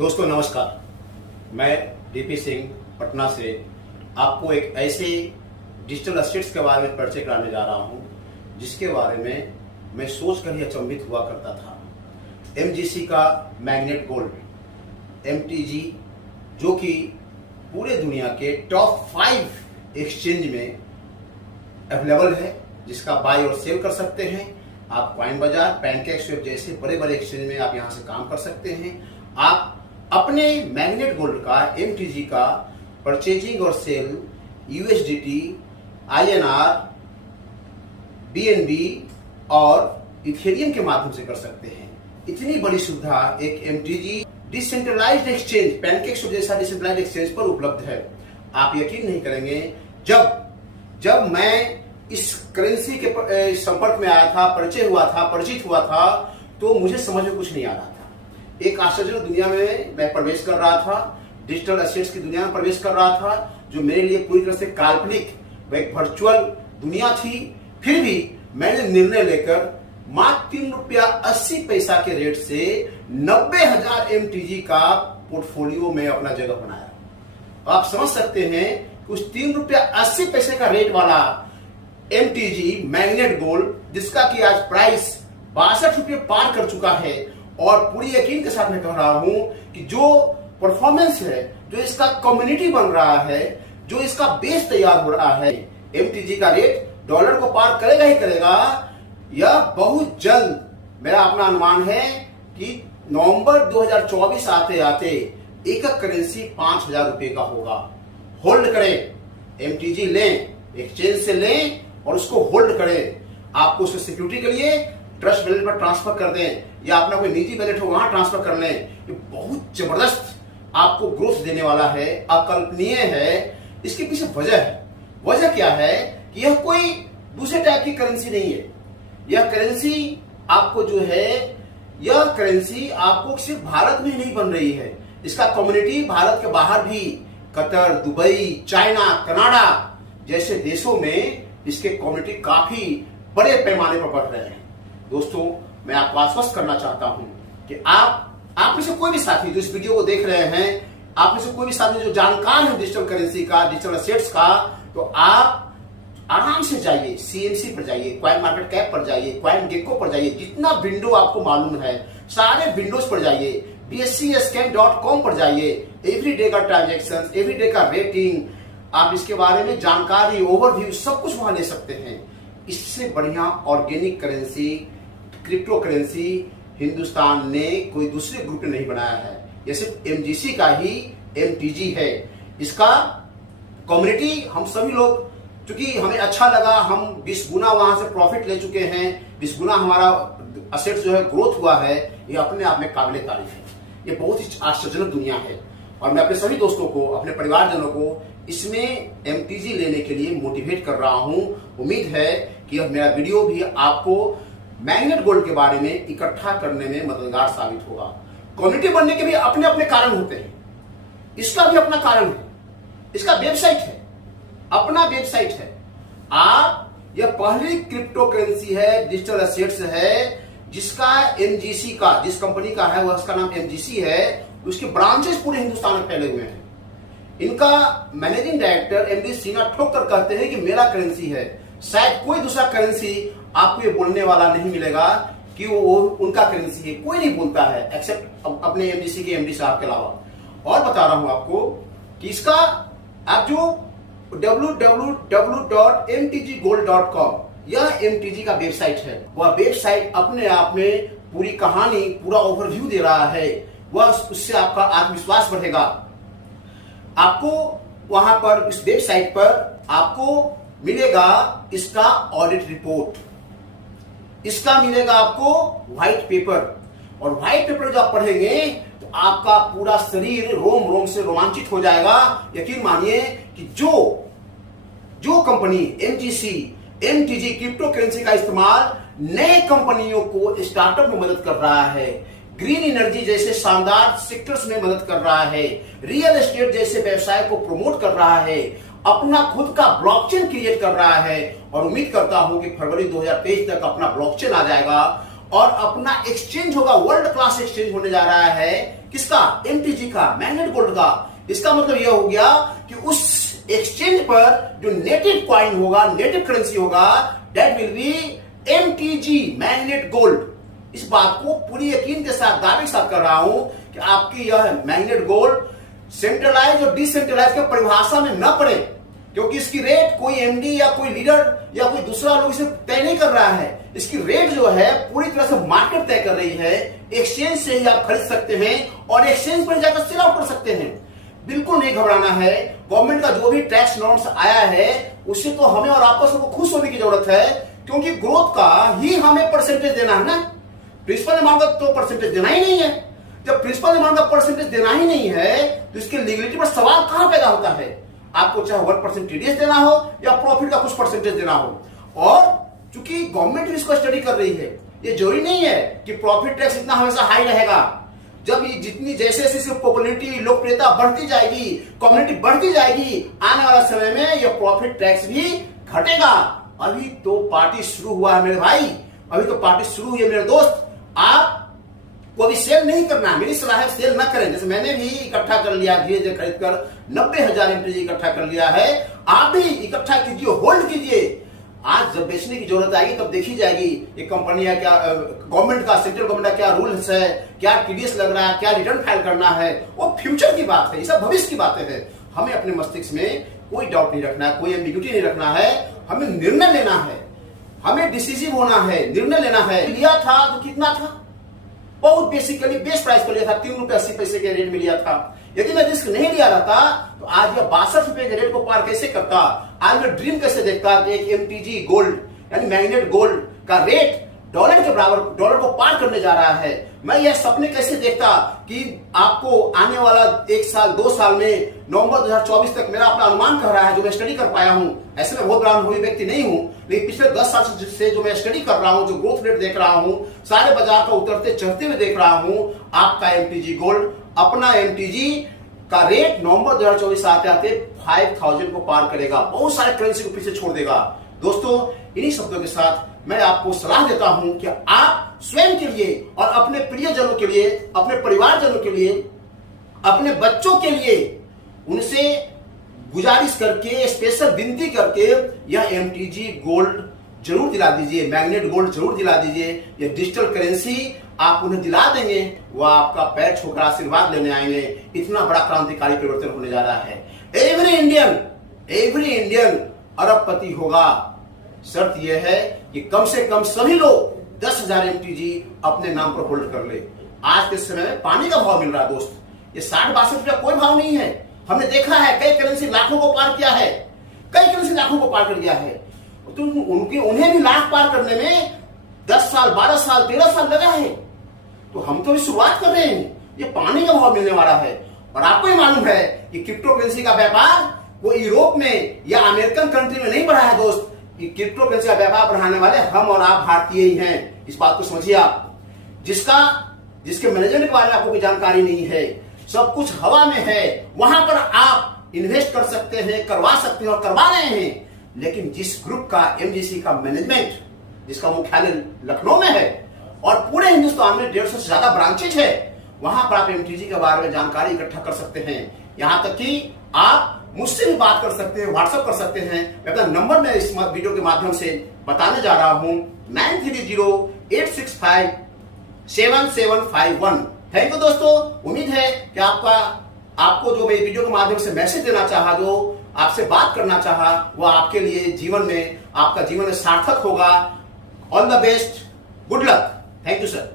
दोस्तों नमस्कार, मैं डीपी सिंह पटना से आपको एक ऐसे डिजिटल एसेट्स के बारे में परिचय कराने जा रहा हूं जिसके बारे में मैं सोचकर ही अचंभित हुआ करता था। एमजीसी का मैग्नेट गोल्ड एमटीजी, जो कि पूरे दुनिया के टॉप 5 एक्सचेंज में अवेलेबल है, जिसका बाय और सेल कर सकते हैं आप। कॉइन बाजार, पैनकेक्सवेब जैसे बड़े बड़े एक्सचेंज में आप यहां से काम कर सकते हैं। आप अपने मैग्नेट गोल्ड का, एमटीजी का परचेजिंग और सेल यूएसडीटी, आईएनआर, बीएनबी और इथेरियम के माध्यम से कर सकते हैं। इतनी बड़ी सुविधा एक एमटीजी डिसेंट्रलाइज्ड एक्सचेंज, पैनकेक्सवेब जैसा डिसेंट्रलाइज्ड एक्सचेंज पर उपलब्ध है। आप यकीन नहीं करेंगे, जब मैं इस करेंसी के संपर्क में आया था, परिचित हुआ था, तो मुझे समझ में कुछ नहीं आ रहा था। एक आश्चर्यजनक दुनिया में मैं प्रवेश कर रहा था, डिजिटल एसेट्स की दुनिया में प्रवेश कर रहा था, जो मेरे लिए पूरी तरह से काल्पनिक व एक वर्चुअल दुनिया थी। फिर भी मैंने निर्णय लेकर मात्र ₹3.80 के रेट से 90,000 एमटीजी का पोर्टफोलियो में अपना जगह बनाया। आप समझ सकते हैं कि उस ₹3.80 का रेट वाला एमटीजी मैग्नेट गोल्ड, जिसका कि आज प्राइस ₹62 पार कर चुका है, और पूरी यकीन के साथ मैं कह रहा हूं कि जो परफॉर्मेंस है, जो इसका कम्युनिटी बन रहा है, जो इसका बेस तैयार हो रहा है, एमटीजी का रेट डॉलर को पार करेगा ही करेगा। यह बहुत जल्द, मेरा अपना अनुमान है कि नवंबर 2024 आते आते एक करेंसी ₹5,000 का होगा। होल्ड करें, एमटीजी लें, एक्सचेंज से लें और उसको होल्ड करें। आपको उसकी सिक्योरिटी के लिए ट्रस्ट वैलेट पर ट्रांसफर कर दें, या अपना कोई निजी वैलेट हो वहां ट्रांसफर कर लें। ये बहुत जबरदस्त आपको ग्रोथ देने वाला है, अकल्पनीय है। इसके पीछे वजह है। वजह क्या है कि यह कोई दूसरे टाइप की करेंसी नहीं है। यह करेंसी आपको जो है, यह करेंसी आपको सिर्फ भारत में ही नहीं बन रही है, इसका कम्युनिटी भारत के बाहर भी, कतर, दुबई, चाइना, कनाडा जैसे देशों में इसके कम्युनिटी काफी बड़े पैमाने पर बढ़ रहे हैं। दोस्तों, मैं आपको आश्वस्त करना चाहता हूं कि आप में से कोई भी साथी जो इस वीडियो को देख रहे हैं, आप में से कोई भी साथी जो जानकार है डिजिटल करेंसी का, डिजिटल एसेट्स का, तो आप आराम से जाइए, सीएमसी पर जाइए, कॉइन मार्केट कैप पर जाइए, कॉइन गेको पर जाइए, जितना विंडो आपको मालूम है सारे विंडोज पर जाइए, bscscan.com पर जाइए। एवरीडे का ट्रांजेक्शन, एवरीडे का रेटिंग, आप इसके बारे में जानकारी, ओवरव्यू सब कुछ वहां ले सकते हैं। इससे बढ़िया organic currency, crypto currency Hindustan ने कोई दूसरे ग्रुप ने नहीं बनाया है। यह सिर्फ एमजीसी का ही एमटीजी है। इसका कम्युनिटी हम सभी लोग, क्योंकि हमें अच्छा लगा, हम 20 गुना वहां से प्रॉफिट ले चुके हैं, 20 गुना हमारा असेट जो है ग्रोथ हुआ है। ये अपने आप में काबिल तारीफ है। ये बहुत ही आश्चर्यजनक दुनिया है, और मैं अपने सभी दोस्तों को, अपने परिवारजनों को इसमें एमटीजी लेने के लिए मोटिवेट कर रहा हूं। उम्मीद है कि यह मेरा वीडियो भी आपको मैग्नेट गोल्ड के बारे में इकट्ठा करने में मददगार साबित होगा। कम्युनिटी बनने के भी अपने अपने कारण होते हैं, इसका भी अपना कारण है। इसका वेबसाइट है, अपना वेबसाइट है। यह पहली क्रिप्टो करेंसी है, डिजिटल एसेट्स है, जिसका एमजीसी का, जिस कंपनी का है वह, उसका नाम एमजीसी है। उसके ब्रांचेस पूरे हिंदुस्तान में फैले हुए हैं। इनका मैनेजिंग डायरेक्टर एमडी सिन्हा ठोक कर कहते हैं कि मेरा करेंसी है। शायद कोई दूसरा करेंसी आपको ये बोलने वाला नहीं मिलेगा कि वो उनका करेंसी है। कोई नहीं बोलता है एक्सेप्ट अपने एमजीसी के एमडी साहब के अलावा। और बता रहा हूं आपको कि इसका आप जो www.mtggold.com, यह एमटीजी का वेबसाइट है। वह वेबसाइट अपने आप में पूरी कहानी, पूरा ओवरव्यू दे रहा है। वह उससे आपका आत्मविश्वास बढ़ेगा। आपको वहां पर, इस वेबसाइट पर आपको मिलेगा इसका ऑडिट रिपोर्ट, इसका मिलेगा आपको व्हाइट पेपर, और व्हाइट पेपर जब आप पढ़ेंगे तो आपका पूरा शरीर रोम रोम से रोमांचित हो जाएगा। यकीन मानिए कि जो company MGC, MTG crypto currency का इस्तेमाल नए कंपनियों को स्टार्टअप में मदद कर रहा है, ग्रीन एनर्जी जैसे शानदार सेक्टर्स में मदद कर रहा है, रियल एस्टेट जैसे व्यवसाय को प्रमोट कर रहा है, अपना खुद का ब्लॉकचेन क्रिएट कर रहा है, और उम्मीद करता हूं कि फरवरी 2023 तक अपना ब्लॉकचेन आ जाएगा और अपना एक्सचेंज होगा, वर्ल्ड क्लास एक्सचेंज होने जा रहा है किसका? एमटीजी का, मैग्नेट गोल्ड का। इसका मतलब यह हो गया कि उस एक्सचेंज पर जो नेटिव कॉइन होगा, नेटिव करेंसी होगा, that will be MTG, magnet gold. इस बात को पूरी यकीन के साथ, दावे के साथ कर रहा हूं कि आपकी यह मैग्नेट गोल्ड सेंट्रलाइज और डिसेंट्रलाइज के परिभाषा में न पड़े, क्योंकि इसकी रेट कोई एमडी या कोई लीडर या कोई दूसरा लोग इसे तय नहीं कर रहा है। इसकी रेट जो है पूरी तरह से मार्केट तय कर रही है। एक्सचेंज से ही आप खरीद सकते हैं और एक्सचेंज पर जाकर सेल आउट कर सकते हैं। बिल्कुल नहीं घबराना है। गवर्नमेंट का जो भी टैक्स नॉर्म्स आया है उससे तो हमें और आपको सबको खुश होने की जरूरत है, क्योंकि ग्रोथ का ही हमें परसेंटेज देना है ना। प्रिंसिपल अमाउंट का तो परसेंटेज देना ही नहीं है। जब प्रिंसिपल अमाउंट का परसेंटेज देना ही नहीं है तो इसकी लीगलिटी पर सवाल कहां पैदा होता है? आपको चाहे 1% टीडीएस देना हो या प्रॉफिट का कुछ परसेंटेज देना हो। और चूंकि गवर्नमेंट भी इसको स्टडी कर रही है, ये जरूरी नहीं है कि प्रॉफिट टैक्स इतना हमेशा हाई रहेगा। जब ये जितनी जैसे जैसे पॉपुलरिटी, लोकप्रियता बढ़ती जाएगी, कम्युनिटी बढ़ती जाएगी, आने वाला समय में यह प्रॉफिट टैक्स भी घटेगा। अभी तो पार्टी शुरू हुआ है मेरे भाई, अभी तो पार्टी शुरू हुई है मेरे दोस्त। आप को भी सेल नहीं करना, मेरी सलाह है सेल ना करें। जैसे मैंने भी इकट्ठा कर लिया, धीरे धीरे खरीद कर 90,000 एमटीजी इकट्ठा कर लिया है। आप भी इकट्ठा कीजिए, होल्ड कीजिए। आज जब बेचने की जरूरत आएगी तब देखी जाएगी ये कंपनी है क्या, गवर्नमेंट का, सेंट्रल गवर्नमेंट का क्या रूल्स है, क्या टीडीएस लग रहा है, क्या रिटर्न फाइल करना है। वो फ्यूचर की बात है, ये सब भविष्य की बातें हैं। हमें अपने मस्तिष्क में कोई डाउट नहीं रखना है, कोई एम्बिग्यूटी नहीं रखना है। हमें निर्णय लेना है, हमें डिसीजिव होना है, निर्णय लेना है। लिया था तो कितना था? बहुत बेसिकली बेस्ट प्राइस पर लिया था, ₹3.80 के रेट में लिया था। यदि मैं रिस्क नहीं लिया रहता तो आज यह ₹62 के रेट को पार कैसे करता? आज मैं ड्रीम कैसे देखता कि एक एमटीजी गोल्ड यानी मैग्नेट गोल्ड का रेट डॉलर के बराबर, डॉलर को पार करने जा रहा है। मैं यह सपने कैसे देखता कि आपको आने वाला 1 साल 2 साल में नवंबर 2024 तक, मेरा अपना अनुमान कह रहा है जो मैं स्टडी कर पाया हूं। ऐसे में बहुत बड़ा अनुभवी व्यक्ति नहीं हूं, लेकिन पिछले 10 साल से जो मैं स्टडी कर रहा हूं, जो ग्रोथ रेट देख रहा हूं, सारे बाजार का उतरते चढ़ते हुए देख रहा हूं, आपका एमटीजी गोल्ड, अपना एमटीजी का रेट नवंबर 2024 आते आते 5000 को पार करेगा, बहुत सारे करेंसी को पीछे छोड़ देगा। दोस्तों, इन्हीं शब्दों के साथ मैं आपको सलाह देता हूं कि आप स्वयं के लिए और अपने प्रियजनों के लिए, अपने परिवारजनों के लिए, अपने बच्चों के लिए उनसे गुजारिश करके, स्पेशल विनती करके यह एमटीजी गोल्ड जरूर दिला दीजिए, मैग्नेट गोल्ड जरूर दिला दीजिए। यह डिजिटल करेंसी आप उन्हें दिला देंगे, वह आपका पैर छूकर आशीर्वाद लेने आएंगे। इतना बड़ा क्रांतिकारी परिवर्तन होने जा रहा है। एवरी इंडियन अरबपति होगा। शर्त यह है कि कम से कम सभी लोग 10,000 एमटीजी अपने नाम पर होल्ड कर ले। आज के समय में पानी का भाव मिल रहा है दोस्त, ये 60-62 रुपया कोई भाव नहीं है। हमने देखा है कई करेंसी लाखों को पार किया है, कई करेंसी लाखों को पार कर दिया है। तो उन्हें भी लाख पार करने में 10 साल, 12 साल, 13 साल लगा है। तो हम तो शुरुआत कर रहे हैं, ये पानी का भाव मिलने वाला है। और आपको ही मालूम है कि क्रिप्टो करेंसी का व्यापार वो यूरोप में या अमेरिकन कंट्री में नहीं बढ़ा है दोस्त। क्रिप्टो करेंसी का व्यापार बढ़ाने वाले हम और आप भारतीय ही हैं। इस बात को समझिए आप। जिसके मैनेजमेंट के बारे में आपको कोई जानकारी नहीं है, सब कुछ हवा में है, वहां पर आप इन्वेस्ट कर सकते हैं, करवा सकते हैं और करवा रहे हैं। लेकिन जिस ग्रुप का, एमजीसी का मैनेजमेंट, जिसका मुख्यालय लखनऊ में है और पूरे हिंदुस्तान में 150 से ज्यादा ब्रांचेज है, वहां पर आप एमटीजी के बारे में जानकारी इकट्ठा कर सकते हैं। यहां तक कि आप मुझसे भी बात कर सकते हैं, व्हाट्सएप कर सकते हैं। मैं अपना नंबर में इस वीडियो के माध्यम से बताने जा रहा हूं, 9308657751। थैंक यू दोस्तों। उम्मीद है कि आपको जो मैं वीडियो के माध्यम से मैसेज देना चाहा, जो आपसे बात करना चाहा, वो आपके लिए जीवन में, आपका जीवन में सार्थक होगा। All the best, good luck. Thank you sir.